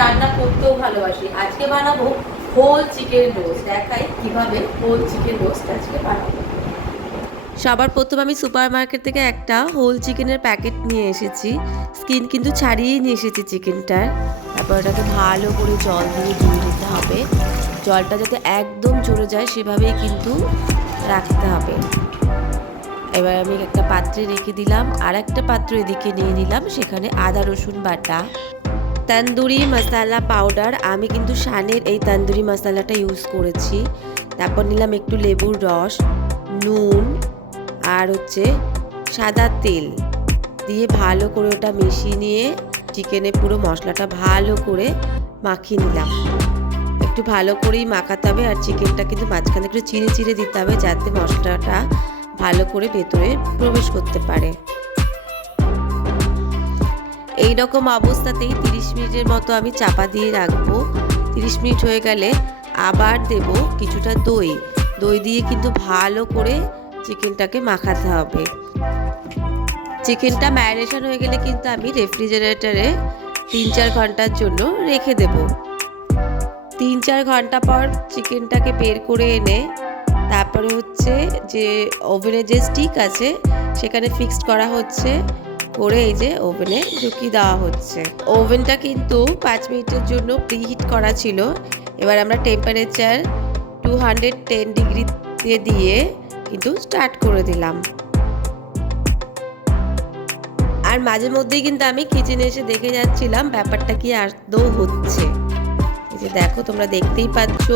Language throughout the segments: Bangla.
রান্না করতেও ভালোবাসি। আজকে বানাবো হোল চিকেন রোস্ট। দেখাই কিভাবে হোল চিকেন রোস্ট আজকে বানাবো। সবার প্রথম আমি সুপার মার্কেট থেকে একটা হোল চিকেনের প্যাকেট নিয়ে এসেছি। স্কিন কিন্তু ছাড়িয়েই নিয়ে এসেছি চিকেনটার। তারপর ওটাকে ভালো করে জল দিয়ে ধুয়ে নিতে হবে। জলটা যাতে একদম চলে যায় সেভাবেই কিন্তু রাখতে হবে। এবার আমি একটা পাত্রে রেখে দিলাম, আর একটা পাত্র এদিকে নিয়ে নিলাম, সেখানে আদা রসুন বাটা, তন্দুরি মশলা পাউডার। আমি কিন্তু শানের এই তন্দুরি মশলাটা ইউজ করেছি। তারপর নিলাম একটু লেবুর রস, নুন আর সাদা তেল দিয়ে ভালো করে ওটা মিশিয়ে নিয়ে চিকেনে পুরো মশলাটা ভালো করে মাখিয়ে নিলাম। একটু ভালো করেই মাখাতে হবে, আর চিকেনটা কিন্তু মাঝখানে একটু চিড়ে চিড়ে দিতে হবে যাতে মশলাটা ভালো করে ভেতরে প্রবেশ করতে পারে। এই রকম অবস্থাতেই 30 মিনিটের মতো আমি চাপা দিয়ে রাখবো। 30 মিনিট হয়ে গেলে আবার দেব কিছুটা দই। দই দিয়ে কিন্তু ভালো করে চিকেনটাকে মাখাতে হবে। চিকেনটা ম্যারিনেশন হয়ে গেলে কিন্তু আমি রেফ্রিজারেটরে 3-4 ঘন্টার জন্য রেখে দেব। 3-4 ঘন্টা পর চিকেনটাকে বের করে এনে তারপরে যে ওভেনে যে স্টিক আছে সেখানে ফিক্সড করা হচ্ছে, করে এই যে ওভেনে ঢুকিয়ে দেওয়া হচ্ছে। ওভেনটা কিন্তু 5 মিনিটের জন্য প্রিহিট করা ছিল। এবার আমরা টেম্পারেচার 210 ডিগ্রিতে দিয়ে কিন্তু স্টার্ট করে দিলাম। আর মাঝে মধ্যেই কিন্তু আমি কিচেনে এসে দেখে যাচ্ছিলাম ব্যাপারটা কি আদৌ হচ্ছে। এই যে দেখো, তোমরা দেখতেই পাচ্ছ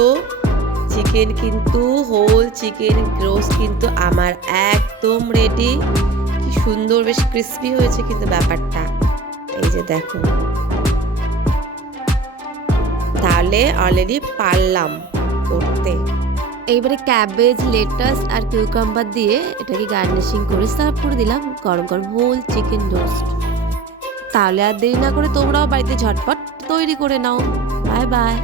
চিকেন কিন্তু হোল চিকেন রোস্ট কিন্তু আমার একদম রেডি। কি সুন্দর, বেশ ক্রিস্পি হয়েছে কিন্তু ব্যাপারটা। এই যে দেখো, তাহলে অলরেডি পারলাম করতে। এইবারে ক্যাবেজ, লেটাস আর কিউকাম্বার দিয়ে এটাকে গার্নিশিং করে সার্ভ করে দিলাম গরম গরম হোল চিকেন রোস্ট। তাহলে আর দেরি না করে তোমরাও বাড়িতে ঝটপট তৈরি করে নাও। Bye bye.